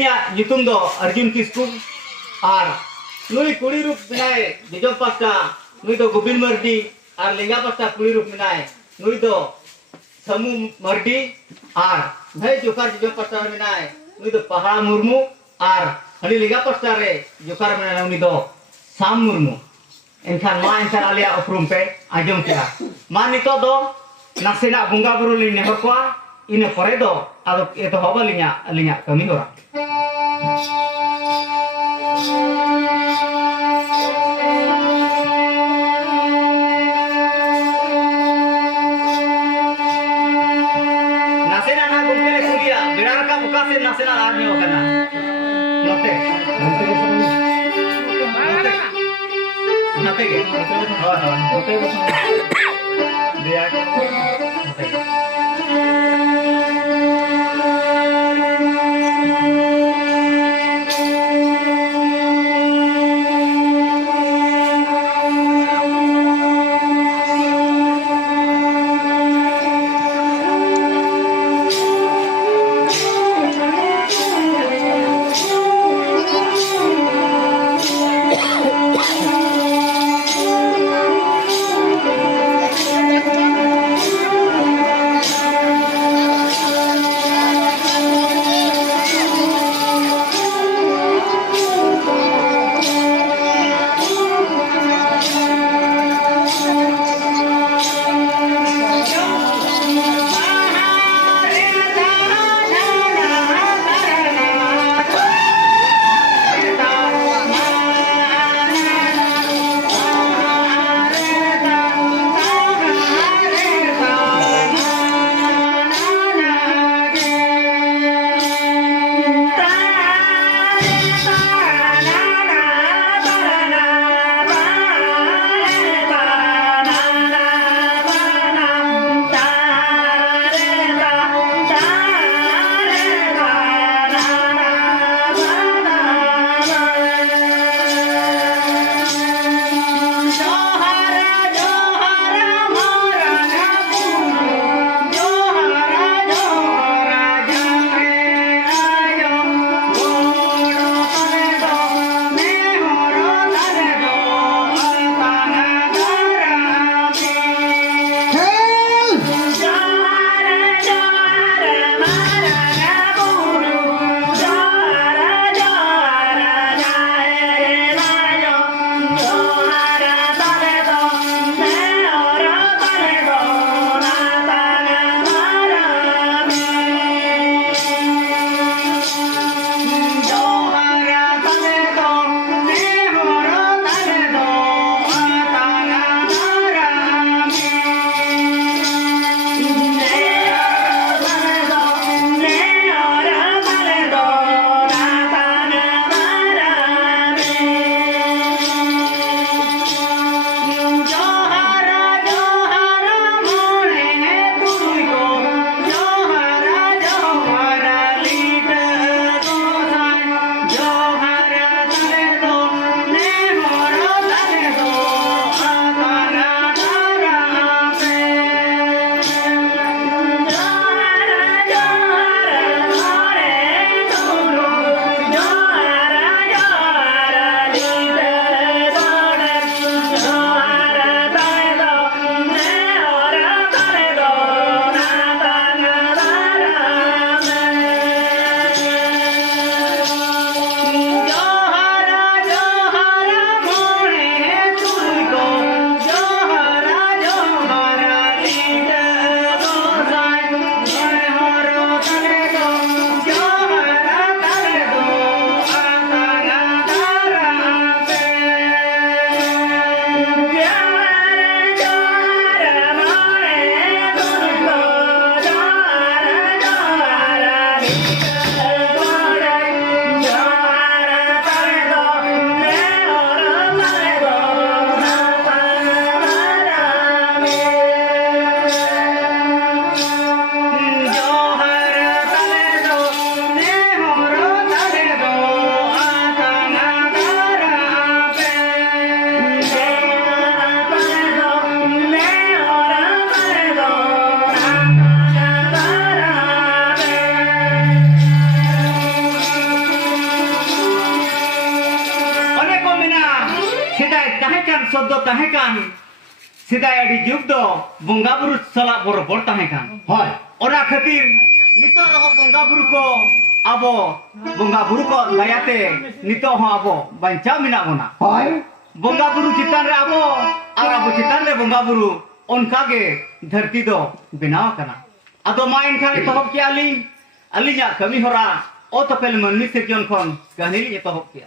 अलिया युतुम दो अर्जुन किस्कू और नुई कुड़ी रूप मिनाए जजो पास्टा नुई दो गोविंद मर्दी और लेंगा पास्टा कुड़ी रूप मिनाए नुई दो समू मर्दी और भाई जोकार जजो पास्टा मिनाए नुई दो पहाड़ा मुर्मू और हनी लेंगा पास्टा रे जोकार मिनाए नुई दो साम मुर्मू इनखान मा इनखान आलिया उपरुम पे आजम किया मा नितो दो नासेना बुंगा बुरु लिंग नेहर को इन परे दो आदो ये तो हवा लिंगा कमी हो नासेना ना गुंके ले कुलिया बिरार का बुका से नासेना आदमी हो करना नोटे नोटे के हाँ नोटे दिया नोटे लेकान शब्द तहेकान सिदाय अडी जुग दो बंगा बुरु सला बरोबर तहेकान হয় ओना खातिर नितो रहो बंगा बुरु को आबो बंगा बुरु को दयाते नितो हो आबो बांचा मिना बोना হয় बंगा बुरु चितान रे आबो और आबो चितान रे बंगा बुरु उनका के धरती दो बनाव कना अदो मा इनखा एतहब के अली जा कमी होरा ओ तो पहले मननी सिरजन खन कहानी एतहब के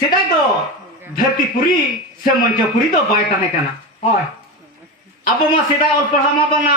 सिदाय दो धरती पुरी से मंचपुरी दो बाय तने कना হয় अब मा सिदाय और पढ़ा मा बना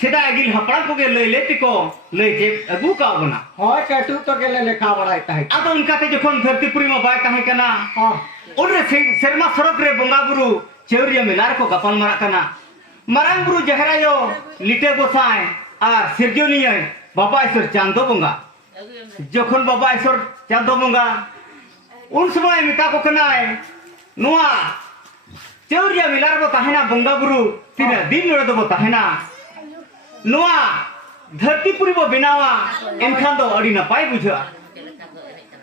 सिदाय गिल हपड़ा को के लई लेती को लई जे अगु का बना হয় কেটু তো গেলে লেখা পড়াই তাই अब उनका ते जखन धरती पुरी मा बाय तने कना उन रे शर्मा सड़क रे बंगा गुरु चेवरिया मिलार को गपन मरा कना मरांग गुरु जहरायो लिटे गोसाई और सिरजोनिया बाबा ईश्वर चांदो बंगा जखन बाबा ईश्वर चांदो बंगा उन समय मिता को कनाय नुआ चेवरिया मिलार बो ताहेना बंगा बुरु तीना दिन नोड़े दो बो ताहेना नुआ धरती पुरी बो बिनावा एनखान दो अड़ी नपाय बुझा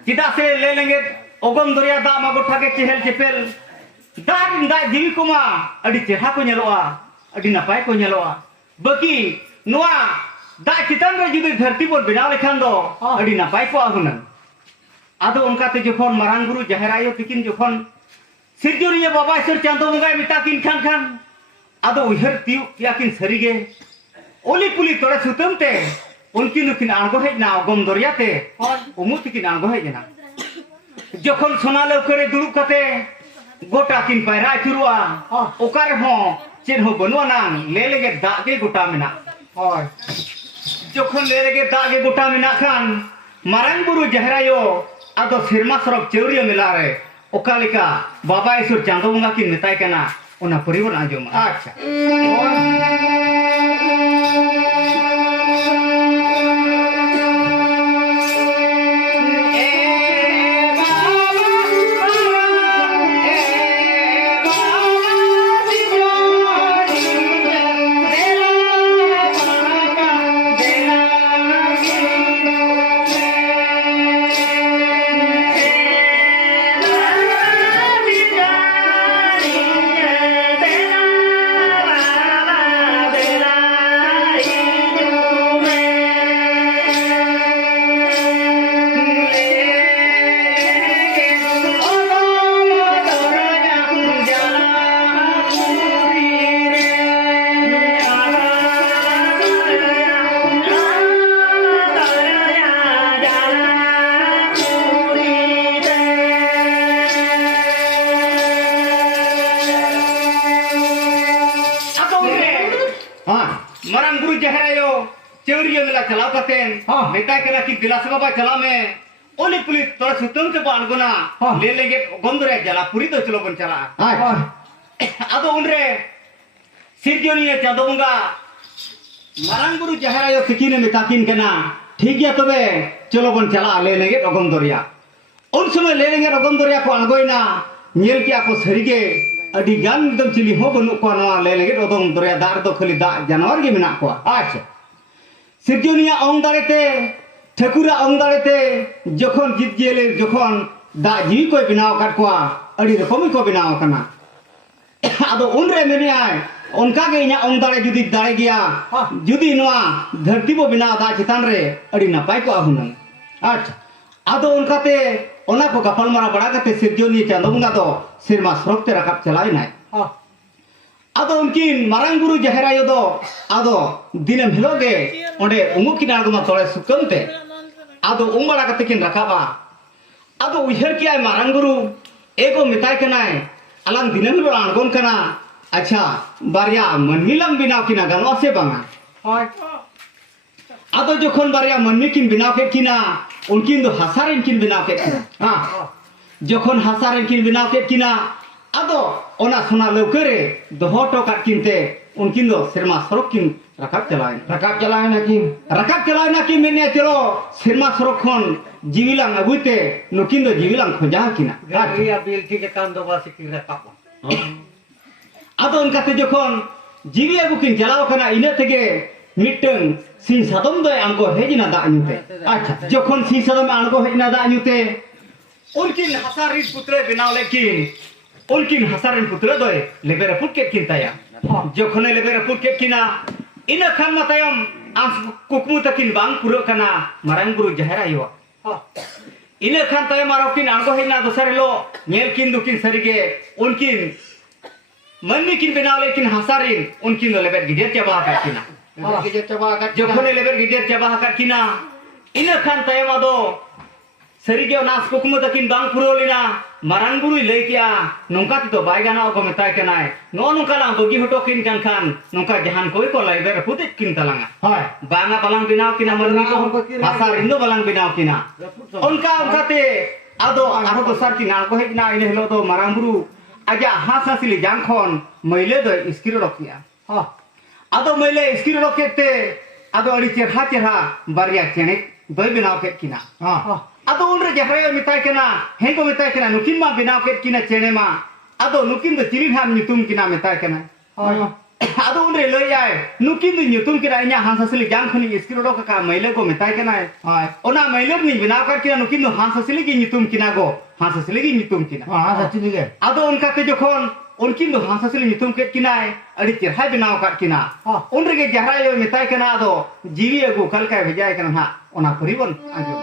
चिदा से ले लेंगे ओगम दरिया दा मा गोठा के चेहल चेपेल दा जीवी कोमा अड़ी चेहा को नेलोआ अड़ी नपाय को नेलोआ बाकी नुआ दा चितान रे जुदी धरती बो बिना लेखान दो अड़ी नपाय को आगुना आदो उनका ते जखन मरांग गुरु जहरायो तिकिन जखन सिरजोनिया बाबा ईश्वर चांदो बंगाय मिता किन खान खान आदो उहर तिउ याकिन सरीगे ओली पुली तोड़े सुतम ते उनकी नुकिन आंगो हेजना गम दरिया ते उमु तिकिन आंगो हेजना जखन सोनाले करे दुड़ुब कते गोटा किन पायरा चुरुआ ओकार हो चेन हो बनुआ नांग ले लेगे दागे गोटा मेना হয় जखन ले लेगे दागे गोटा मेना खान मरांग गुरु जहरायो आदो सिरमा सरक चेवरिया मिला रे ओकालिका बाबा ईश्वर चांदो बंगा की मिताय कना ओना परिवर आजोमा আচ্ছা मरांग गुरु जहरायो चेवरिया मिला चलाव कतेन मेता करा कि दिलास बाबा चला में ओली पुलिस तोरा सुतम से बाणगुना ले लेंगे गंदरे जला पूरी तो चलो बन चला ado unre sirjoniya chando bunga marang buru jaher ayo tikine metakin kana ठीक गया तबे चलो बन चला ले लेंगे रगम दरिया उन समय ले लेंगे रगम दरिया को अनगोइना नेल किया को सरीगे अडी गान एकदम चिली हो बनु को नवा ले लेंगे रगम दरिया दार तो खाली दा जानवर के बिना को अच्छा सिरजोनिया औंग दारेते ठकुरा औंग दारेते जखन जीत गेले जखन दा जी को बिनाव काट को अडी रकम को बिनाव कना आदो उनरे मेने आय उनका के इना औंग दारे जुदी दारे गया जुदी नवा धरती बो बिना दा चितान रे अडी नपाय को आहुन अच्छा आदो उनकाते ओना को गपल मारा बड़ा कते सिरजोनी चांदो बुंगा तो सिरमा सरकते रकाब चलाय नाय आदो उनकिन मारांग गुरु जहरायो दो आदो दिनम हिलोगे ओंडे उमुकिन आगमा तोळे सुकमते आदो उंगड़ा कते किन रकाबा आदो उहर किया मारांग गुरु एगो मिताय कनाय अलांग दिनम हिलो आंगोन कना अच्छा बारिया मनमिलाम बिनाव किना गानो से बांगा आदो जखन बारिया मनमि किन बिनाव के किना उनकिन दो हसारेन किन बिनाव के किना हां जखन हसारेन किन बिनाव के किना आदो ओना सोना लौकरे दोहटो काट किनते उनकिन दो सिरमा सरक किन रकाब चलाय ना कि मेने चलो सिरमा सरक खन जीविलां अगुते नुकिन दो जीविलां खोजा किना गाड़िया बिल ठीक काम दो बासी की रकाब आदो उनकाते जखन जीवी अगु किन चलाव कना इने तेगे मिटन सिं सादम दो आंगो हेजिना दा अኙते अच्छा जखन सिं सादम आंगो हेजिना दा अኙते उनकिन हसारिन पुत्र बिनाव लेकिन उनकिन हसारिन पुत्र दो लेबेरे पुटके किनताया जखन लेबेरे पुटके किना इना खान मातायम आस कुकमु तकिन बांग पुरो कना मारांग गुरु जहरायो इना खान तायम आरोकिन आंगो हेजिना दोसर लो नेल किन दुकिन सरिगे उनकिन मनमी किन बिनाव लेकिन हसारिन उनकिन दो लेबेर गिजेर चबा काकिना जखन लेबेर गिजेर चबा काकिना इना खान तायम आदो सरिगे नास कुकमु तकिन बांग पुरोलिना मारांग गुरु लई किया नोंका तो बाय गाना को मेताय कनाय नो नोंका ला बगी हटो किन कान खान नोंका जहान कोई को लाइबेर पुतित किन तलांगा हाय बांगा बलांग बिनाव किना मनमी को हसारिन दो बलांग बिनाव किना उनकाते आदो आरो दोसर किन आको हेजना इने हेलो दो मारांग गुरु आजा हासासिली जांखन मैले दो स्किरो रखिया हां आदो मैले स्किरो रखेते आदो अड़ी चेहा बारिया चेने दो बिनाव के किना हां आदो उनरे जहरायो मिताय केना हेंगो मिताय केना नुकिन मा बिनाव के किना चेने मा आदो नुकिन दो चिली हान नितुम किना मिताय केना हां आदो उनरे लई आय नुकिन दो नितुम किना इना हासासिली जांखनि स्किरो रख का मैले को मिताय केना हां ओना मैले नि बिनाव कर किना नुकिन दो हासासिली की नितुम किना गो हासासिली की नितुम किना हां हासासिली के आदो उनका ते जखन उनकिन दो हासासिली नितुम के किनाय अड़ी चेहा बिनाव कर किना उनरे के जहरायो मिताय केना आदो जीवी अगु कलका भेजाय केना हा ओना परिबन आजो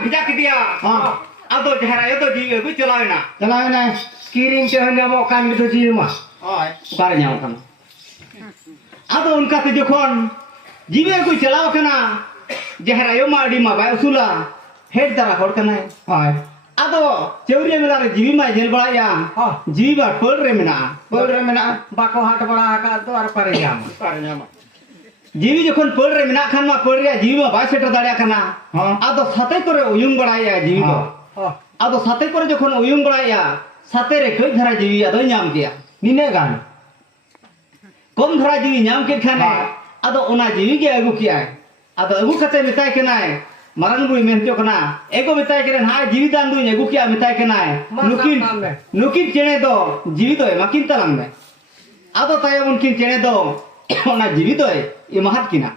भिजा के दिया हां आदो जहरायो तो जी अभी चलावेना किरिंग ते हन्यामो कान तो जी मा हाय बारे न्याव कन आदो उनका ते जखन जीवे को चलाव कना जहरायो मा अडी मा बाय उसूला हेड दरा होड़ कना हाय Ado ceuri mela re jiwi mai jel bala ya. Oh. Jiwi ba pol re mena. Pol re mena bako hat bala ka to ar pare nyam. Jiwi jokhon pol re mena khan ma pol re jiwi ma ba setter daria kana. Ado sate kore uyung bala ya jiwi do. Oh. Ado sate kore jokhon uyung bala ya. Sate re koi dhara jiwi ado nyam kia. Nine gan. Kom dhara jiwi nyam ke khane. Ado ona jiwi ge agu kia. Ado agu kate metai kenai. Marang bui mento kana. Ego metai keren ha jiwi dan du agu kia metai kenai. Nukin chene do jiwi do makin talang me. Ado tayam unkin chene do ona jiwi do imahat kina.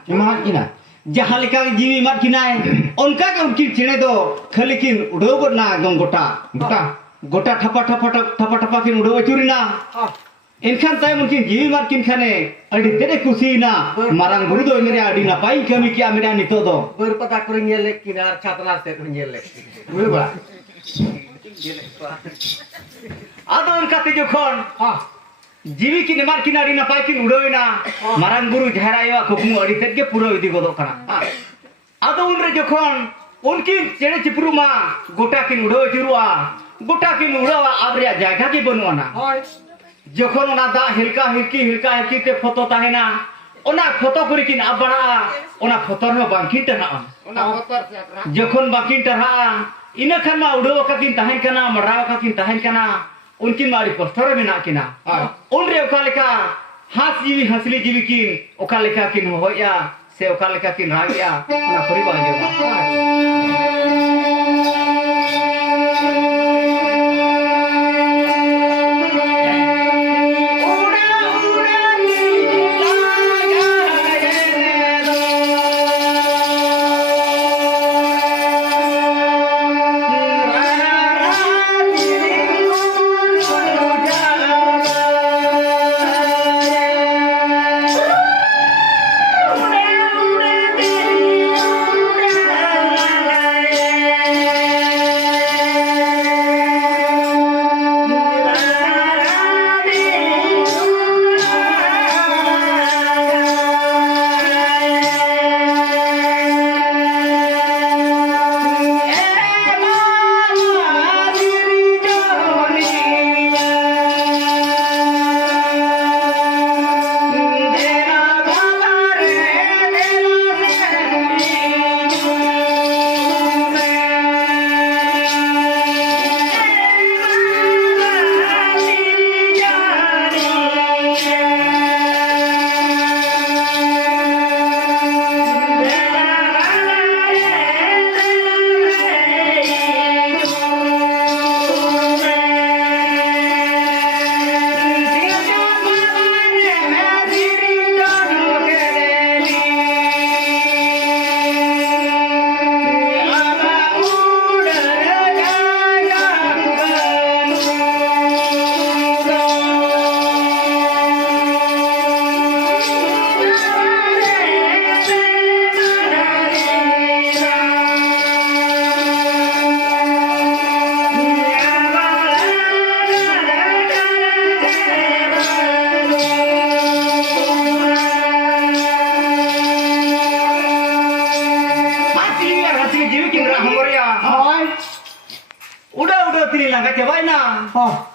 Jahan leka jiwi mat kinai. Onka ke unkin chene do khalikin udau godna gong gota thapa kin udau acurina. Enkan tayam unkin jiwi mat kin khane adi tere kusi na marang buru do mere adi na pai kami kia mere nito do. Ber pata kuring yele kinar chatna se kuring yele. Bulu bala. Ado onka te jokhon jiwi kin mar kin adi na pai kin udau na marang buru jaharayo kukmu adi tege puro idi godok kana. Ado unre jokhon unkin chene chipru ma gota kin udau acurua. Gota kin udawa abria jaga ki banuwa na. Jokhon ona da hilka hilki te foto tahena ona foto kuri kin abara ona foto no bangkin tana jokhon bangkin tana ina khan ma udo ka kin tahen kana mara ka kin tahen kana unkin mari poster mena kina unre okaleka hasli jiwi kin okaleka kin hoya se okaleka kin ragia ona poribar jeba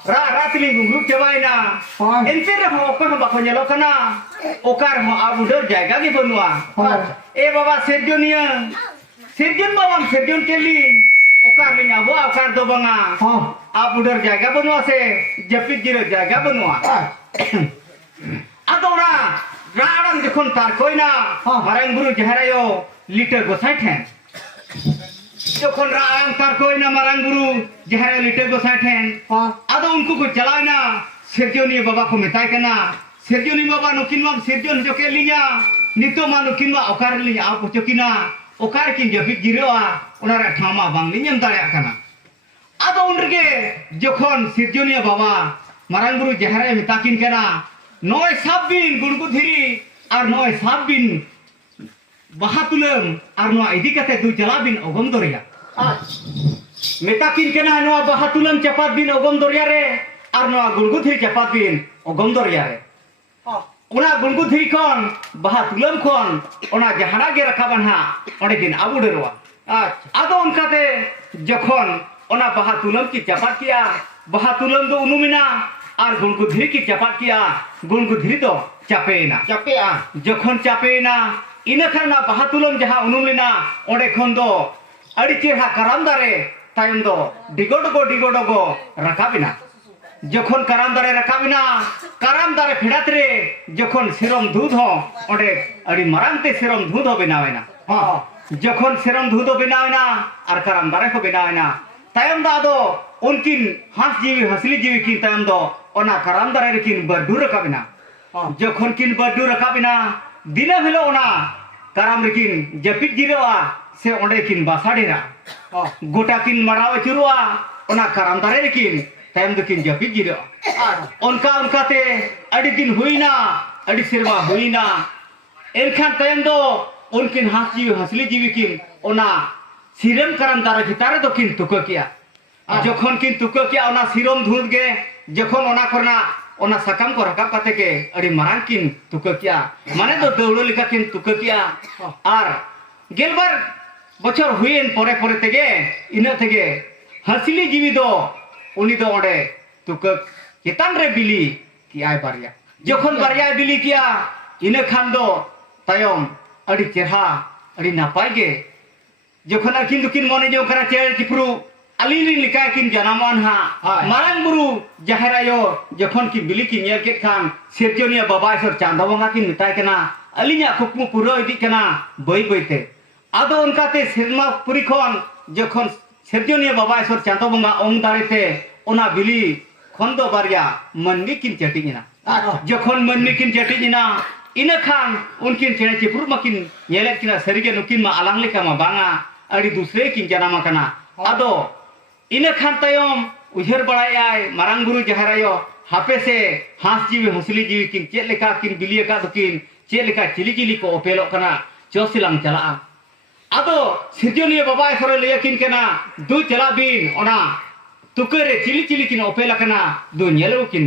Ratli gunggup cewaina. Ente remo okon bako nyelokana. Okar mo abudor jaga ki banua. Baba serjonia. Serjon bawang serjon keli. Okar menyawa okar do banga. Abudor jaga banua se japit jiro jaga banua. Adora radang jokhon tarkoina. Marang buru jaharayo liter gosai ten. Jokhon radang tarkoina marang buru jaharayo liter gosai ten. Ado unku ko jalana serjoni baba ko metai kana serjoni baba nukin ma serjon joke linya nito ma nukin ma okar linya apu chokina okar kin japit jiroa onara thama bang linyam daria kana ado unrege jokhon serjoni baba marang buru jaharayo metakin kana noy sabbin gurgu dhiri ar noy sabbin bahatulem ar noy idikate du jalabin ogom doria metakin kena noa bahatulam cepat bin ogom doryare ar noa gulguthir cepat bin ogom doryare ona gulguthir kon bahatulam kon ona jahana ge rakaban ha onde din abu derwa ado onkate jokhon ona baha tulam ki chapat kiya baha tulam do unumina ar gunku dhiri ki chapat kiya gunku dhiri do chapeina jokhon chapeina ina khana baha tulam jaha unum lena onde khon do adi cherha karam dare tayom do digodogo rakabina jokhon karam dare rakabina karam dare phidat re jokhon serom dudh ho onde adi marang te serom dudh ho benawena jokhon serom dudh ho benawena ar karam dare ko benawena tayom da do unkin has jiwi hasli jiwi kin tayom do ona karam dare re kin bardu rakabina jokhon kin bardu rakabina dina hilo ona karam re kin japit jirewa se onde kin basadira gota kin maraw churua ona karam dare re kin tayam do kin japit jirewa onka te adi din huina adi serma huina enkhan tayam do unkin has jiwi hasli jiwi kin ona siram karam dare kitare do kin tukakia jokhon kin tukakia ona sirom dhud ge jokhon ona korna ona sakam ko rakap kate ke adi marang kin tukakia mane do deulo lika kin tukakia ar gelbar bochor huyen pore tege ina tege hasili jiwi do uni do onde tukak kitan re bili ki ai barya jokhon barya bili kia ina khan do tayom adi cherha adi napai ge jokhon akin dukin mone jo kara cher chipru alili lika kin janaman ha marang buru jaherayo jokhon ki bili ki nyel ket khan sirjonia baba sor chanda bonga kin mitai kana alinya khukmu puro idi kana boi te ado onkate serma puri khon jokhon sirjonia baba sor chanda bonga ong darete ona bili khon do barya manni kin chatingina jokhon manni kin chatingina ina khan unkin chene chipru makin yelet kina sarige nukin ma alang leka ma banga adi dusre kin janama kana ado ina khan tayom uher badayai marang guru jaharayo hape se has jiwi hasli jiwi kin chet leka kin bili ka dukin chet leka chili ko opelok kana chosilang chala ado sirjonia baba sore leyakin kana du chala bin ona tukare chili kin opela kana du nyelo kin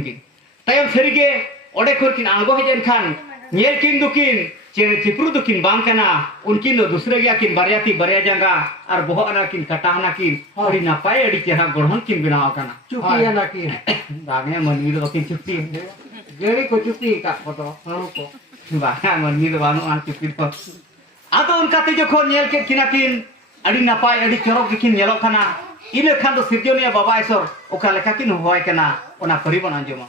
tayom serige ode khor kin ango hejen khan nyel kin dukin chene chipru dukin bang kana unkin do dusre gya kin barya janga ar boho ana kin katahna kin adi napai adi chera gorhon kin binaw kana Cupi na kin. dane manmi do kin chupi Geri ko cupi ka foto haru ko. banga manmi do banu an chupi ko ado unkate jokhon nyel ket kinakin adi napai adi chorok kin nyelok kana ina khan do sirjonia baba isor oka leka kin hoy kana ona paribon anjoma